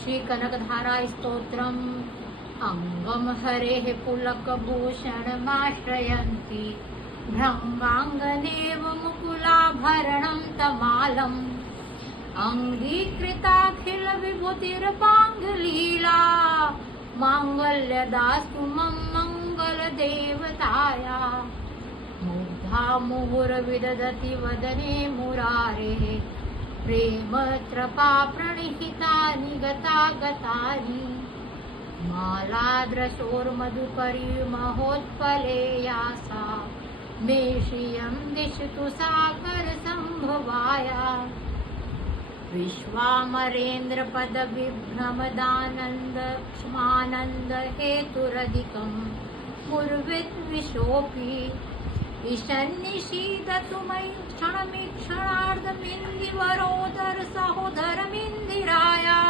श्री कनकधारा स्तोत्रम् अंगम हरेः पुलकभूषणमाश्रयन्ति भ्रमराङ्गनेव मुकुलाभरणं तमालम् अङ्गीकृताखिल विभूतिरपाङ्गलीला माङ्गल्यदास्तु मम मङ्गलदेवताया मुग्धा मुहुर्विदधति वदने मुरारेः प्रेमत्रपा प्रणिहितानि गतागतानि मालाद्रशोर्मधुकरीमहोत्पलेया सा मे श्रियं दिशतु सागरसम्भवाया विश्वामरेन्द्रपदविभ्रमदानन्द क्ष्मानन्द हेतुरधिकं मुर्विद्विषोऽपि ईशन्निषीदतु मयि क्षणमीक्षणार्धमिन्दिवरोदर सहोदरमिन्दिराया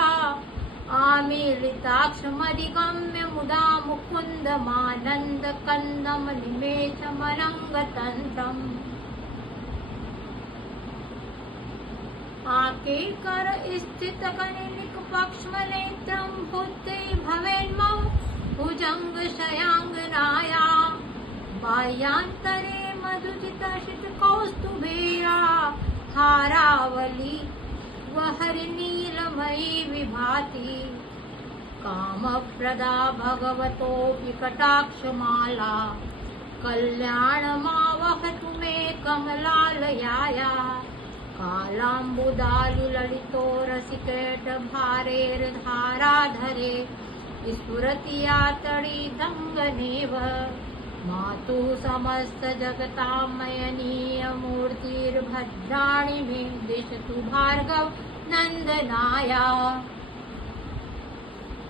आमीलिताक्षमधिगम्य मुदा मुकुन्दमानन्दकन्दं निमेषमनङ्गतन्त्रम् आकेकर स्थितकनिनिकपक्ष्मनेत्रं भूते भवेन्मौ भुजङ्गशयाङ्गनाया बाह्यान्तरे मधुजितशितकौस्तुभेया हारावली वहरिनीलमयी विभाति कामप्रदा भगवतोऽपि कटाक्षमाला कल्याणमावहतु मे कमलालयाया कालाम्बुदालुललितो रसिकेटभारेर्धाराधरे स्फुरति या तडिदङ्गनेव मातुः समस्तजगतामयनीयमूर्तिर्भद्राणि मे दिशतु भार्गव नन्दनाया।